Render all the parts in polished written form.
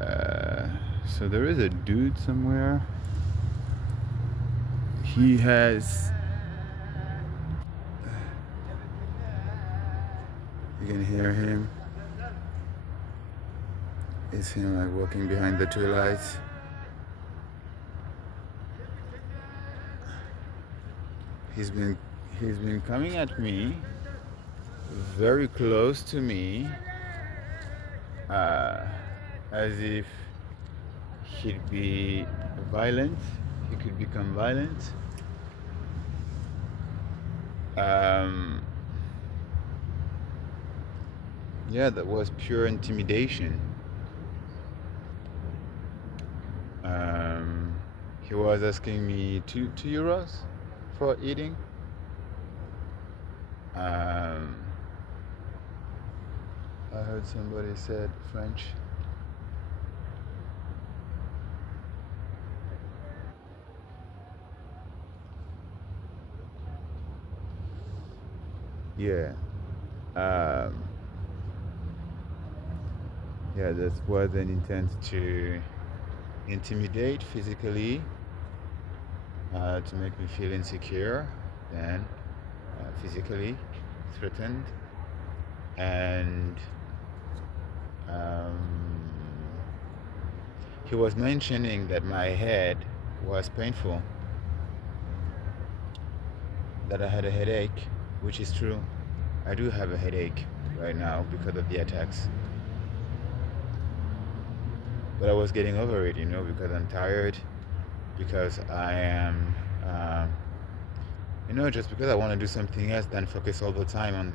So there is a dude somewhere. He has. You can hear him. It's him like walking behind the two lights. He's been he's been coming at me, very close to me, uh, as if he'd be violent. He could become violent. Um, yeah, that was pure intimidation. Um, he was asking me €2 for eating. I heard somebody said French. Yeah. Um, yeah, that was an intent to intimidate physically, to make me feel insecure, then physically threatened, and um, he was mentioning that my head was painful, that I had a headache, which is true. I do have a headache right now because of the attacks. But I was getting over it, because I'm tired, because I am, just because I want to do something else than focus all the time on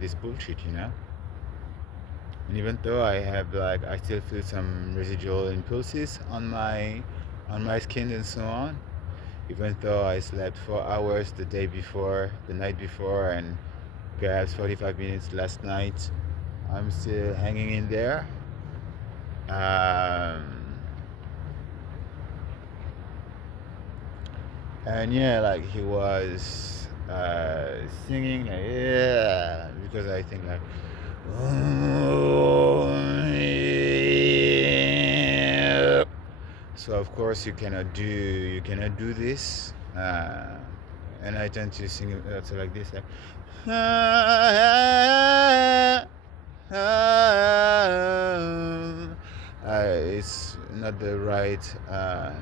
this bullshit. And even though I still feel some residual impulses on my skin and so on, even though I slept 4 hours the night before, and perhaps 45 minutes last night, I'm still hanging in there. And yeah, like he was singing, like, yeah, because I think like, oh, yeah. So of course you cannot do this, and I tend to sing it also like this, like, it's not the right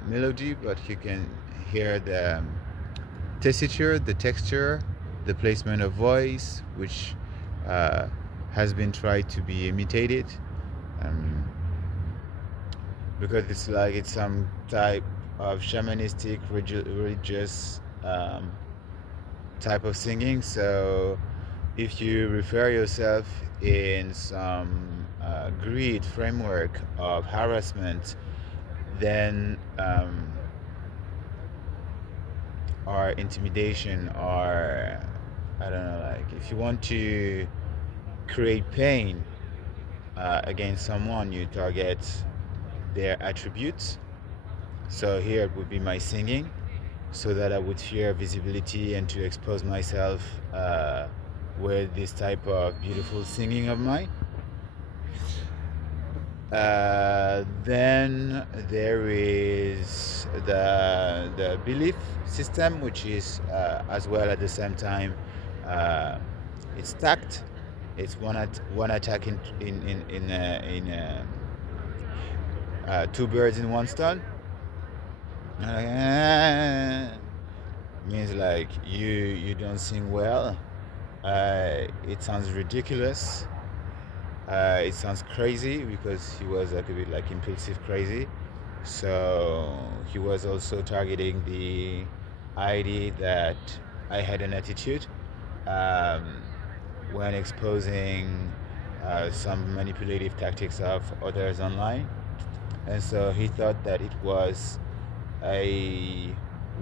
melody, but you can hear the tessiture, the texture, the placement of voice, which uh, has been tried to be imitated, um, because it's like it's some type of shamanistic religious type of singing. So if you refer yourself in some greed framework of harassment, then or intimidation, or I don't know, like if you want to create pain against someone, you target their attributes. So here it would be my singing, so that I would fear visibility and to expose myself with this type of beautiful singing of mine. Then there is the belief system, which is as well at the same time, uh, it's stacked. It's one attack in two birds in one stone. Means like you don't sing well. It sounds ridiculous. It sounds crazy, because he was like a bit like impulsive crazy. So he was also targeting the idea that I had an attitude, um, when exposing some manipulative tactics of others online. And so he thought that it was a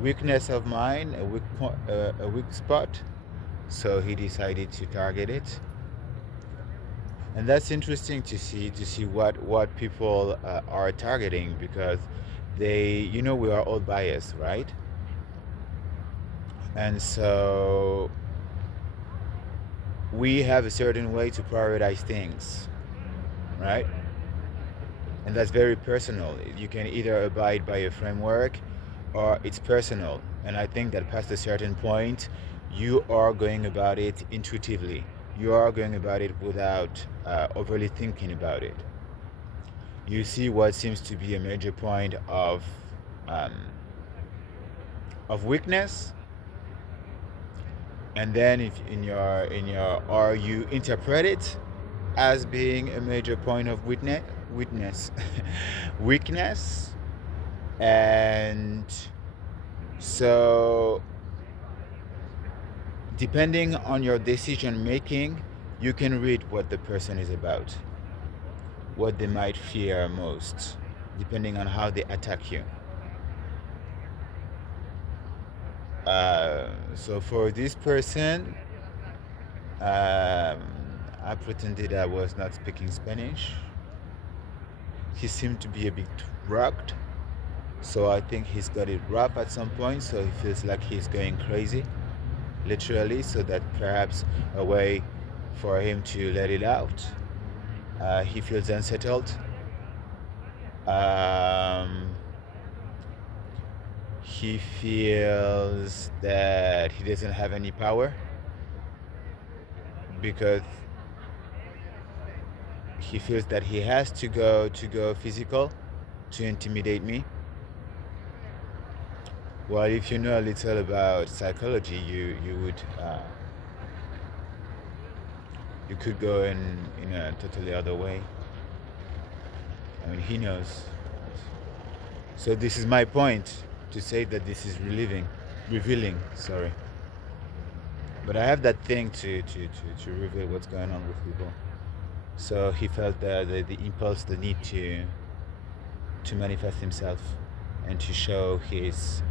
weakness of mine, a weak spot. So he decided to target it. And that's interesting to see what people are targeting, because we are all biased, right? And so we have a certain way to prioritize things, right? and that's very personal. You can either abide by a framework or it's personal. And I think that past a certain point, you are going about it intuitively. You are going about it without overly thinking about it. You see what seems to be a major point um, of weakness, and then if in your or you interpret it as being a major point of weakness, weakness, and so depending on your decision making, you can read what the person is about, what they might fear most, depending on how they attack you. So for this person, I pretended I was not speaking Spanish. He seemed to be a bit rugged, so I think he's got it rough at some point, so he feels like he's going crazy, literally, so that perhaps a way for him to let it out. He feels unsettled. He feels that he doesn't have any power because he feels that he has to go physical to intimidate me. Well, if you know a little about psychology, you would you could go in a totally other way. I mean, he knows. So this is my point to say that this is revealing. Sorry, but I have that thing to reveal what's going on with people. So he felt the impulse, the need to manifest himself and to show his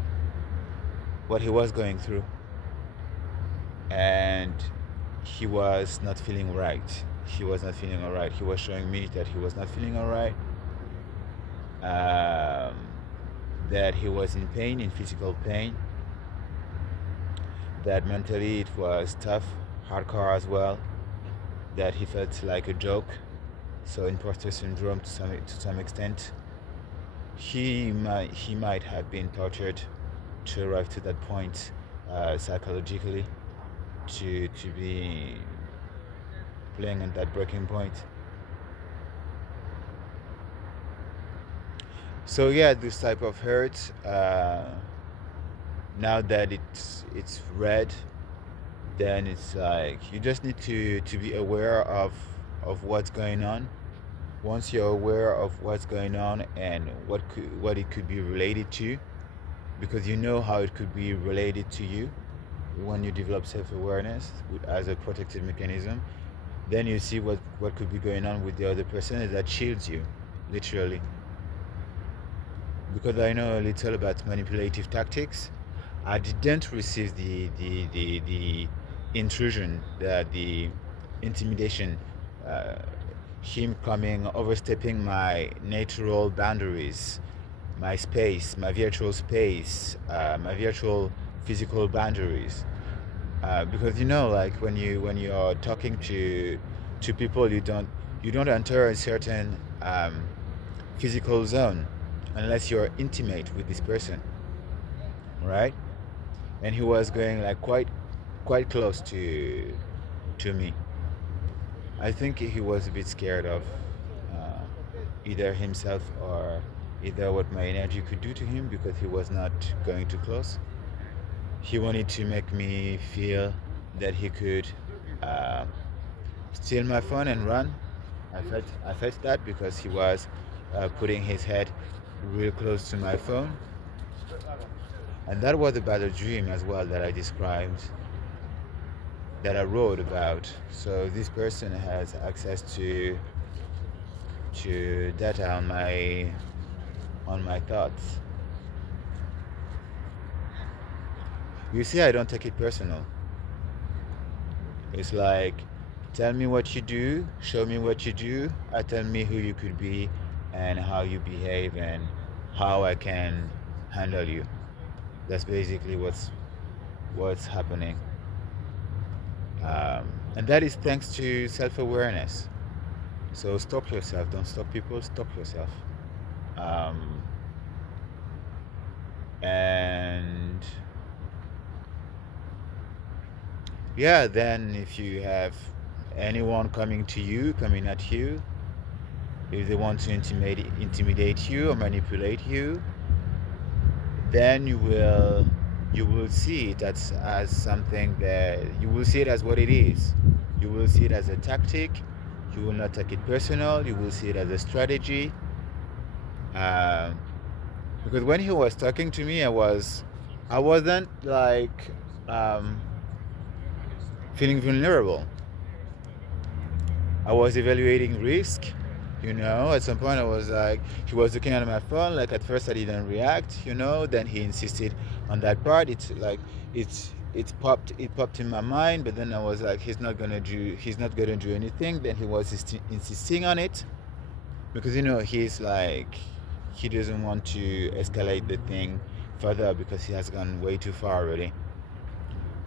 what he was going through, and he was not feeling right. He was not feeling alright. He was showing me that he was not feeling alright. That he was in pain, in physical pain. That mentally it was tough, hardcore as well. That he felt like a joke. So imposter syndrome to some extent. He might have been tortured to arrive to that point psychologically, to be playing on that breaking point. So yeah, this type of hurt, now that it's red, then it's like you just need to be aware of what's going on. Once you're aware of what's going on and what it could be related to, because you know how it could be related to you when you develop self-awareness as a protective mechanism, then you see what could be going on with the other person, and that shields you, literally. Because I know a little about manipulative tactics, I didn't receive the intrusion, the intimidation, him coming, overstepping my natural boundaries, my space, my virtual space, my virtual physical boundaries. Because like when you are talking to people, you don't enter a certain physical zone unless you're intimate with this person, right? And he was going like quite close to me. I think he was a bit scared of either himself or either what my energy could do to him, because he was not going too close. He wanted to make me feel that he could steal my phone and run. I felt that because he was putting his head real close to my phone. And that was about a dream as well that I described, that I wrote about. So this person has access to data on my thoughts. You see, I don't take it personal. It's like, tell me what you do, show me what you do, tell me who you could be and how you behave and how I can handle you. That's basically what's happening. And that is thanks to self-awareness. So stop yourself. Don't stop people. Stop yourself. um, and yeah, then if you have anyone coming at you, if they want to intimidate you or manipulate you, then you will see it as something that you will see it as what it is. You will see it as a tactic. You will not take it personal. You will see it as a strategy. Um, because when he was talking to me, I wasn't like um, feeling vulnerable. I was evaluating risk. At some point I was like, he was looking at my phone. Like at first I didn't react. Then he insisted on that part. It's like it popped in my mind. But then I was like, he's not gonna do anything. Then he was insisting on it because he's like, he doesn't want to escalate the thing further because he has gone way too far already.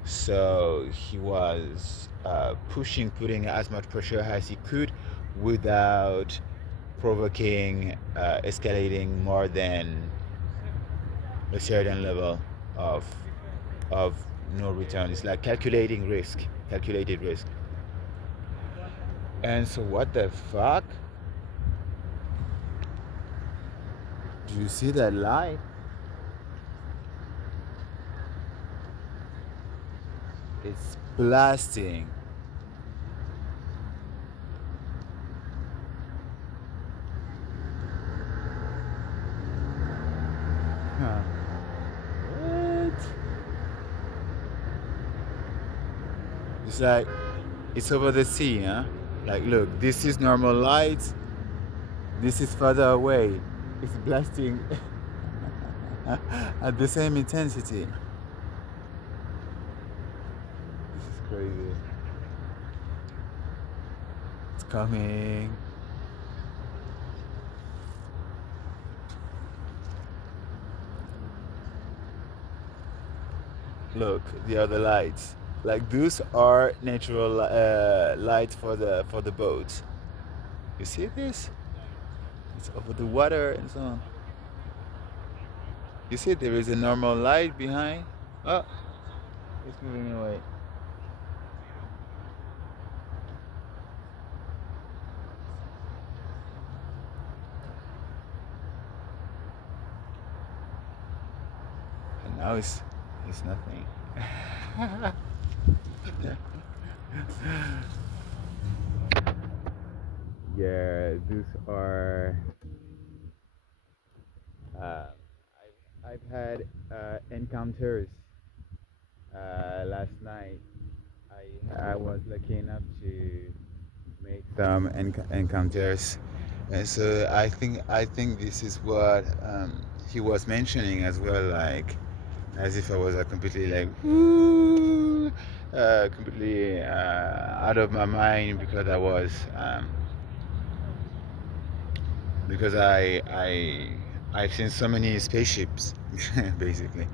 So he was putting as much pressure as he could without provoking, escalating more than a certain level of of no return. It's like calculated risk. And so, what the fuck? Do you see that light? It's blasting. Huh. What? It's like it's over the sea, huh? Like, look, this is normal light. This is further away. It's blasting at the same intensity. This is crazy. It's coming. Look, the other lights. Like those are natural lights for the boat. You see this? It's over the water and so on. You see there is a normal light behind. Oh, it's moving away. And now it's nothing. Yeah, these are. I've had encounters last night. I was lucky enough to make some encounters, and so I think this is what he was mentioning as well, like as if I was completely like completely out of my mind because I've seen so many spaceships basically,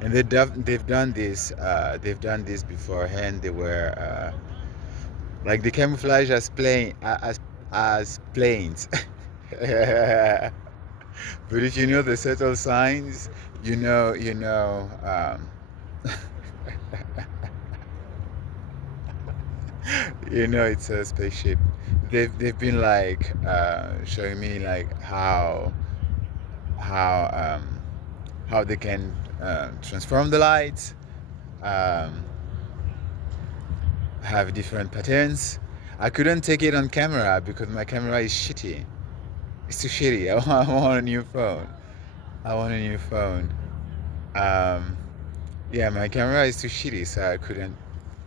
and they've done this beforehand. They were like the camouflage as planes. But if you know the subtle signs, it's a spaceship. They've been like showing me like how um, how they can transform the lights, um, have different patterns. I couldn't take it on camera because my camera is shitty. It's too shitty. I want a new phone. I want a new phone. Um, yeah, my camera is too shitty, so I couldn't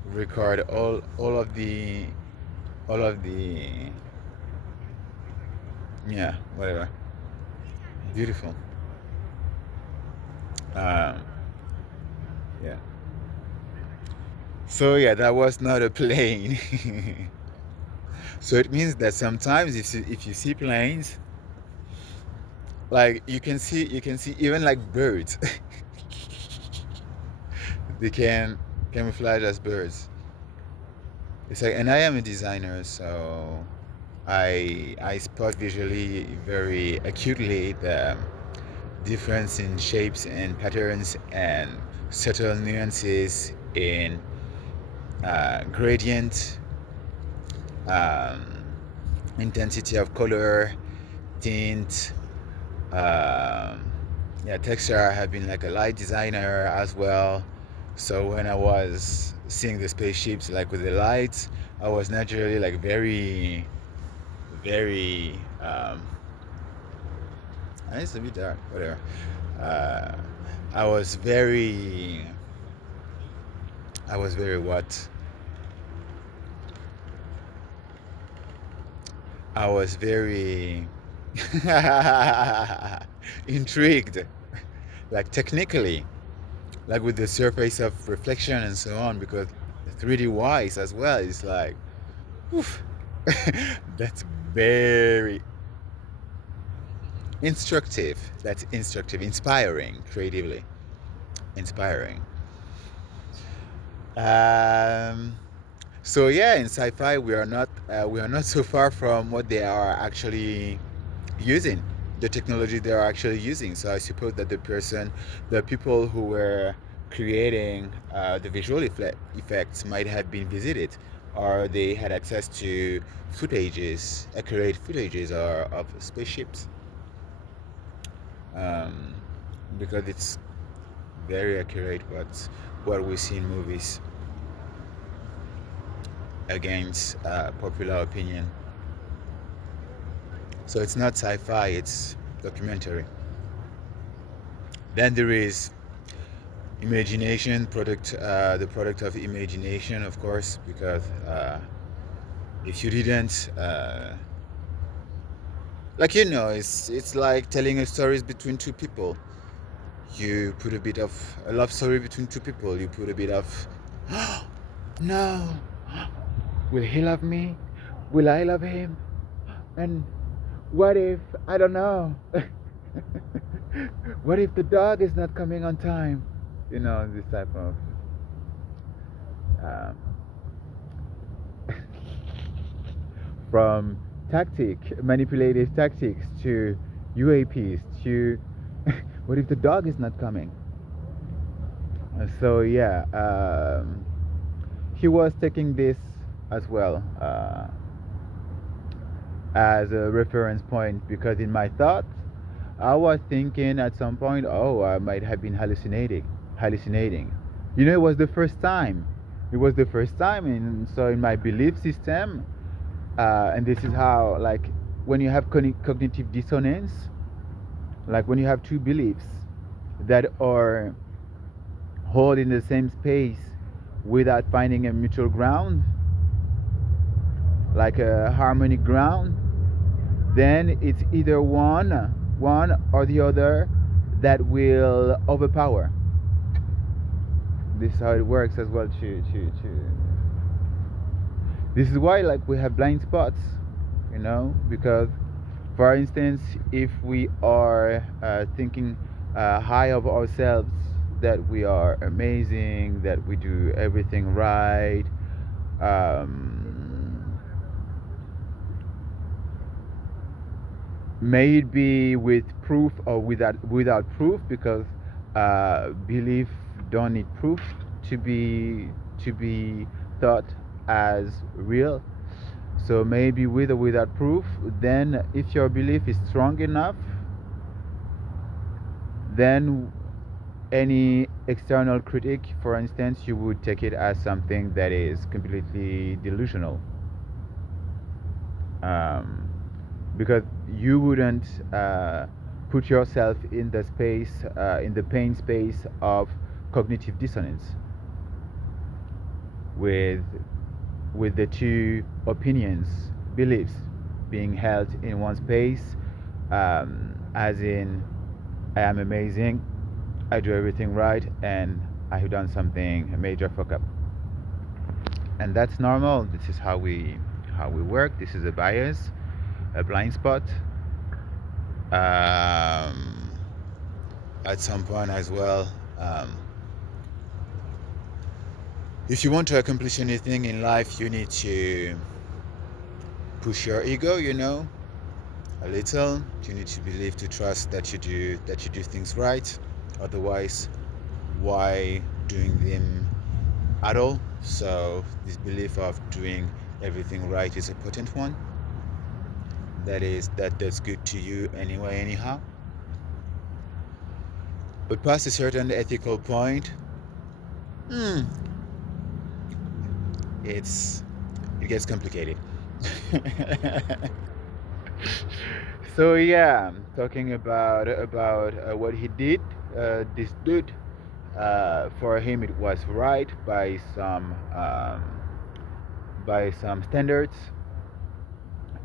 record all of the yeah, whatever. Beautiful. Um, yeah. So yeah, that was not a plane. So it means that sometimes if you see planes, like you can see even like birds. They can camouflage as birds. It's like, and I am a designer, so I spot visually very acutely the difference in shapes and patterns and subtle nuances in gradient, um, intensity of color, tint, um, yeah, texture. I have been like a light designer as well. So when I was seeing the spaceships like with the lights, I was naturally like very it's a bit dark, whatever. Uh, I was very I was very what? I was very intrigued, like technically, like with the surface of reflection and so on, because 3D wise as well is like, oof, that's very instructive. That's instructive, inspiring, creatively inspiring. Um, so yeah, in sci-fi, we are not so far from what they are actually using, the technology they are actually using. So I suppose that the people who were creating the visual effects might have been visited, or they had access to accurate footages or of spaceships, um, because it's very accurate what we see in movies against popular opinion. So it's not sci-fi; it's documentary. Then there is imagination the product of imagination, of course, because if you didn't like, it's like telling a stories between two people. You put a bit of a love story between two people. You put a bit of no, will he love me, will I love him, and what if, I don't know, what if the dog is not coming on time, this type of um, from manipulative tactics to UAPs to what if the dog is not coming? So yeah, he was taking this as well as a reference point, because in my thoughts, I was thinking at some point, oh, I might have been hallucinating. It was the first time. It was the first time, and so in my belief system, and this is how, like, when you have cognitive dissonance, like when you have two beliefs that are hold in the same space without finding a mutual ground, like a harmonic ground, then it's either one or the other that will overpower. This is how it works as well. This is why, like, we have blind spots, because, for instance, if we are thinking high of ourselves, that we are amazing, that we do everything right, may it be with proof or without proof, because belief don't need proof to be thought as real. So maybe with or without proof, then if your belief is strong enough, then any external critic, for instance, you would take it as something that is completely delusional. Because you wouldn't put yourself in the space, in the pain space of cognitive dissonance, with the two opinions, beliefs being held in one space, as in, I am amazing, I do everything right, and I have done something, a major fuck up. And that's normal. This is how we work. This is a bias, a blind spot. At some point as well, if you want to accomplish anything in life, you need to push your ego, a little. You need to believe, to trust that you do things right. Otherwise, why doing them at all? So this belief of doing everything right is a potent one. That does good to you anyway, anyhow. But past a certain ethical point, hmm, it's it gets complicated. So yeah, talking about what he did. This dude, for him, it was right by some standards,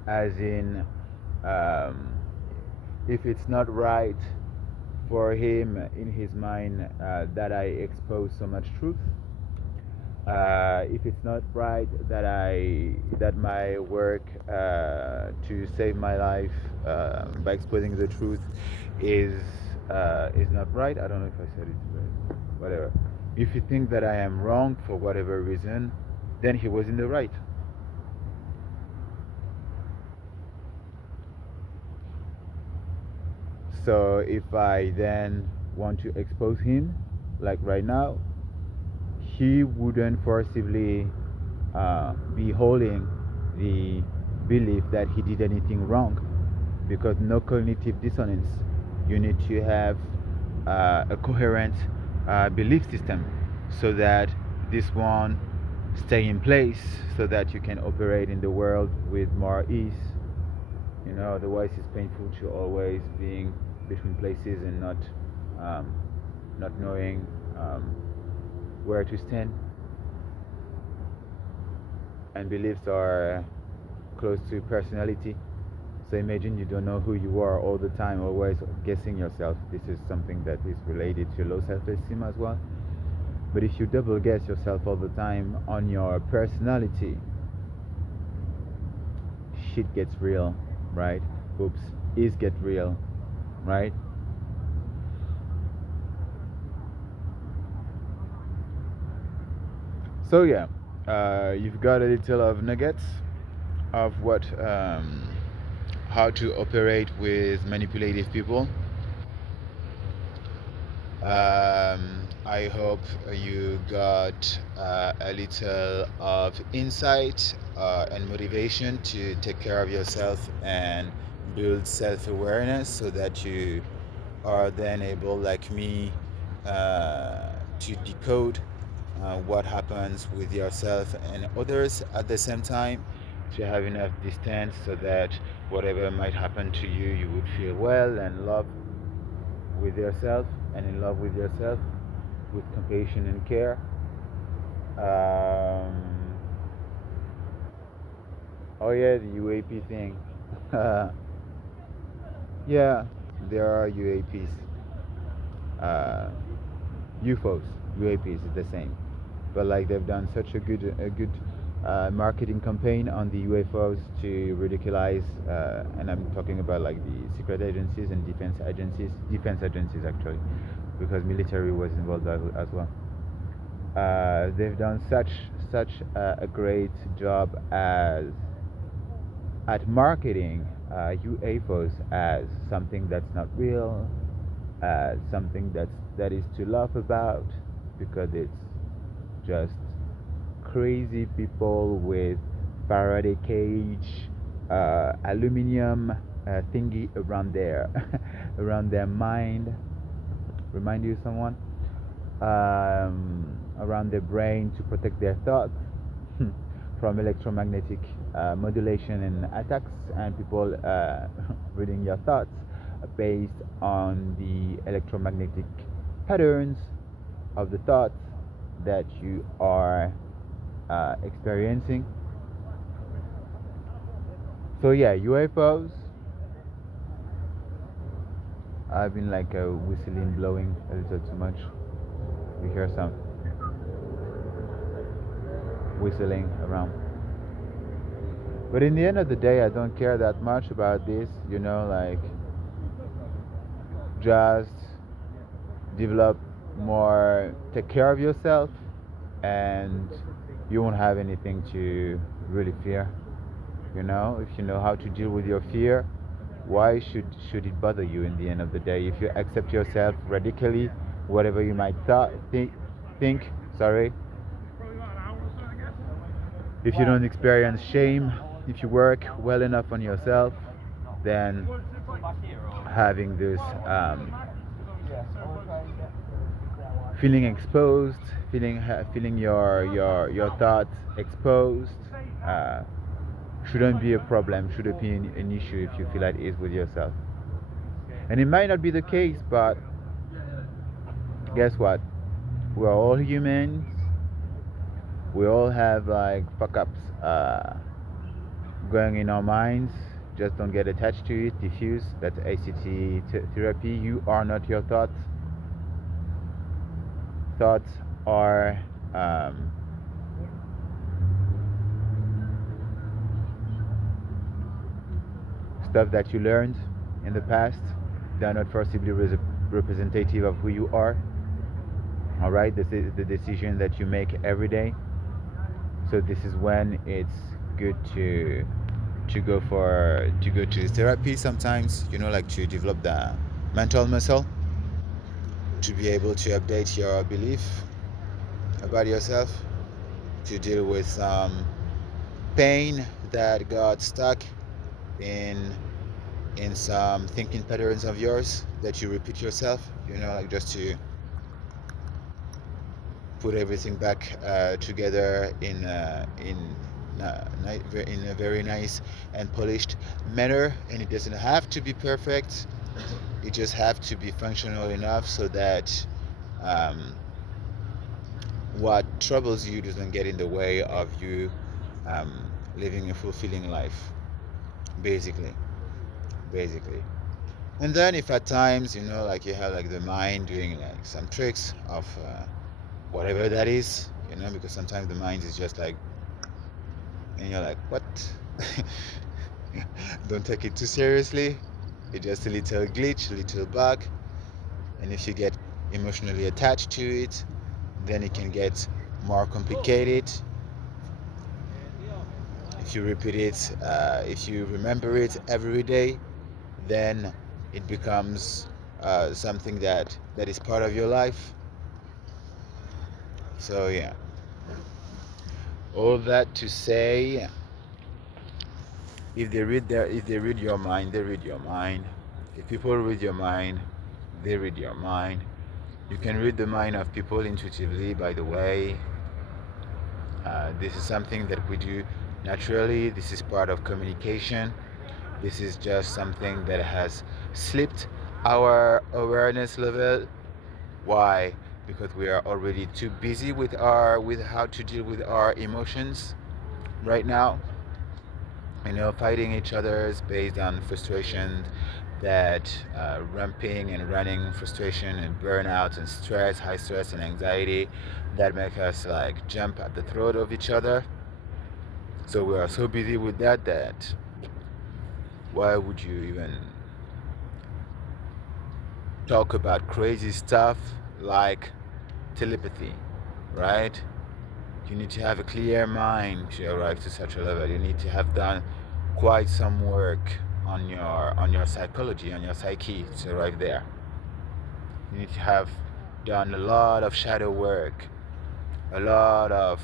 as in, um, if it's not right for him in his mind that I expose so much truth, if it's not right that my work to save my life by exposing the truth is not right. I don't know if I said it right. Whatever. If you think that I am wrong for whatever reason, then he was in the right. So if I then want to expose him, like right now, he wouldn't forcibly be holding the belief that he did anything wrong, because no cognitive dissonance. You need to have a coherent belief system so that this one stay in place, so that you can operate in the world with more ease. Otherwise it's painful to always being between places and um, not knowing where to stand. And beliefs are close to personality. So imagine you don't know who you are all the time, always guessing yourself. This is something that is related to low self-esteem as well. But if you double guess yourself all the time on your personality, shit gets real, right? Oops, is get real, right? So yeah, you've got a little of nuggets of how to operate with manipulative people. I hope you got a little of insight and motivation to take care of yourself and build self-awareness, so that you are then able, like me, to decode what happens with yourself and others at the same time, to have enough distance so that whatever might happen to you, you would feel well and love with yourself, and in love with yourself, with compassion and care. Oh yeah, the UAP thing. Yeah, there are UAPs. Uh, UFOs, UAPs is the same, but like they've done such a good marketing campaign on the UFOs to ridiculize, and I'm talking about like the secret agencies and defense agencies actually, because military was involved as well. They've done such a great job at marketing UFOs as something that's not real, something that is to laugh about, because it's just crazy people with Faraday cage, aluminum thingy around their around their mind. Remind you of someone? Around their brain to protect their thoughts from electromagnetic modulation and attacks, and people reading your thoughts based on the electromagnetic patterns of the thoughts that you are experiencing. So yeah, UFOs. I've been like whistling, blowing a little too much. You hear some whistling around. But in the end of the day, I don't care that much about this, like just develop more, take care of yourself, and you won't have anything to really fear. If you know how to deal with your fear, why should it bother you in the end of the day? If you accept yourself radically, whatever you might think, sorry, if you don't experience shame, if you work well enough on yourself, then having this feeling exposed, feeling your thoughts exposed, uh, shouldn't be a problem, shouldn't be an issue if you feel at ease with yourself. And it might not be the case, but guess what? We're all humans. We all have like fuck ups going in our minds. Just don't get attached to it. Diffuse. That's ACT therapy. You are not your thoughts. Thoughts are stuff that you learned in the past. They're not forcibly representative of who you are. All right, this is the decision that you make every day. So this is when it's good to go to therapy sometimes. Like to develop the mental muscle, to be able to update your belief about yourself, to deal with some pain that got stuck in some thinking patterns of yours that you repeat yourself. Like just to put everything back together in a very nice and polished manner. And it doesn't have to be perfect. It just have to be functional enough so that um, what troubles you doesn't get in the way of you um, living a fulfilling life, basically. Basically. And then if at times, like you have like the mind doing like some tricks of whatever that is, because sometimes the mind is just like, and you're like, what? Don't take it too seriously. It's just a little glitch, a little bug. And if you get emotionally attached to it, then it can get more complicated. If you repeat it, if you remember it every day, then it becomes something that is part of your life. So yeah, all that to say, if they read your mind, they read your mind. If people read your mind, they read your mind. You can read the mind of people intuitively, by the way. This is something that we do naturally. This is part of communication. This is just something that has slipped our awareness level. Why? Because we are already too busy with how to deal with our emotions right now. Fighting each other based on frustration, that ramping and running frustration and burnout and stress, high stress and anxiety, that make us like jump at the throat of each other. So we are so busy with that why would you even talk about crazy stuff like telepathy, right? You need to have a clear mind to arrive to such a level. You need to have done quite some work on your psychology, on your psyche to arrive there. You need to have done a lot of shadow work, a lot of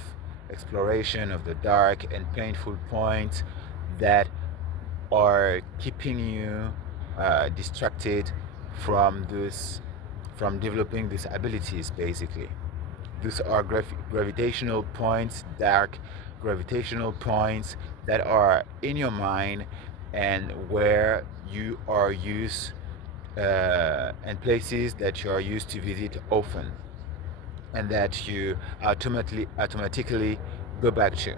exploration of the dark and painful points that are keeping you distracted from developing these abilities, basically. These are gravitational points, dark gravitational points that are in your mind and where you are used and places that you are used to visit often and that you automatically go back to.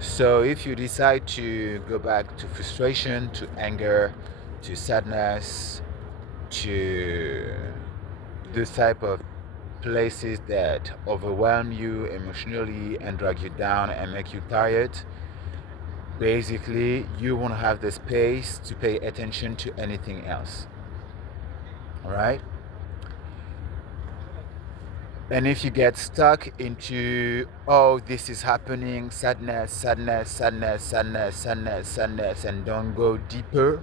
So if you decide to go back to frustration, to anger, to sadness, to this type of places that overwhelm you emotionally and drag you down and make you tired, basically you won't have the space to pay attention to anything else. All right? And if you get stuck into, oh, this is happening, sadness, sadness, sadness, sadness, sadness, sadness, and don't go deeper,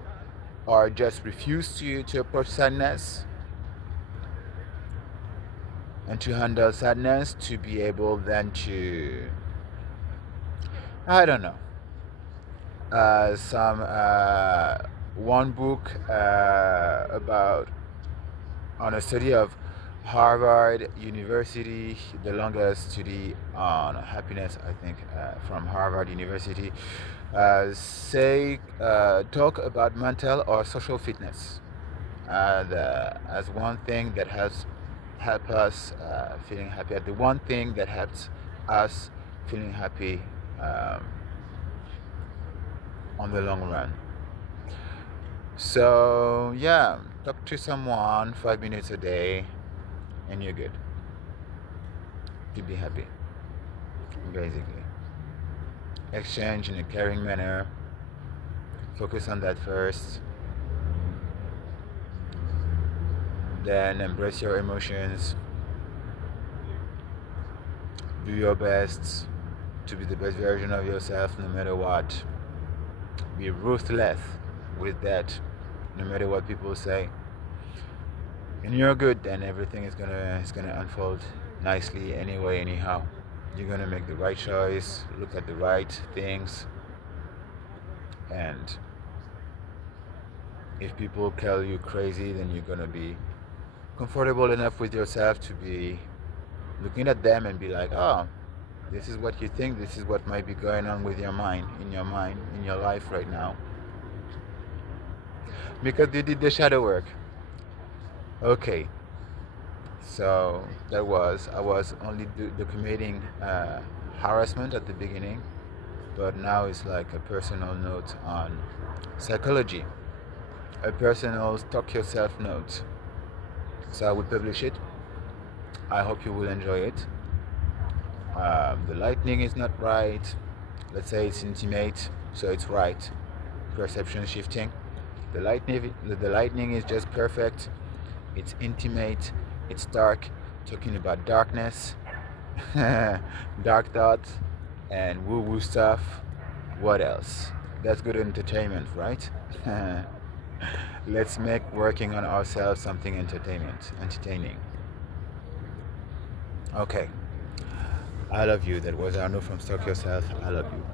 or just refuse to approach sadness and to handle sadness, to be able then to, I don't know, some one book about on a study of Harvard University, the longest study on happiness, I think, from Harvard University, talk about mental or social fitness as one thing that has helped us feeling happy, the one thing that helps us feeling happy um, on the long run. So yeah, talk to someone 5 minutes a day and you're good to be happy, basically. Exchange in a caring manner, focus on that first, then embrace your emotions, do your best to be the best version of yourself no matter what. Be ruthless with that, no matter what people say. And you're good, then everything is gonna unfold nicely anyway, anyhow. You're gonna make the right choice, look at the right things, and if people call you crazy, then you're gonna be comfortable enough with yourself to be looking at them and be like, oh, this is what you think, this is what might be going on with your mind, in your life right now. Because you did the shadow work. Okay, so I was only documenting harassment at the beginning, but now it's like a personal note on psychology, a personal talk yourself note. So I will publish it. I hope you will enjoy it. The lightning is not right. Let's say it's intimate, so it's right. Perception shifting. The lightning is just perfect. It's intimate. It's dark. Talking about darkness, dark thoughts, and woo-woo stuff. What else? That's good entertainment, right? Let's make working on ourselves something entertaining. Okay. I love you. That was Arno from Stock Yourself. I love you.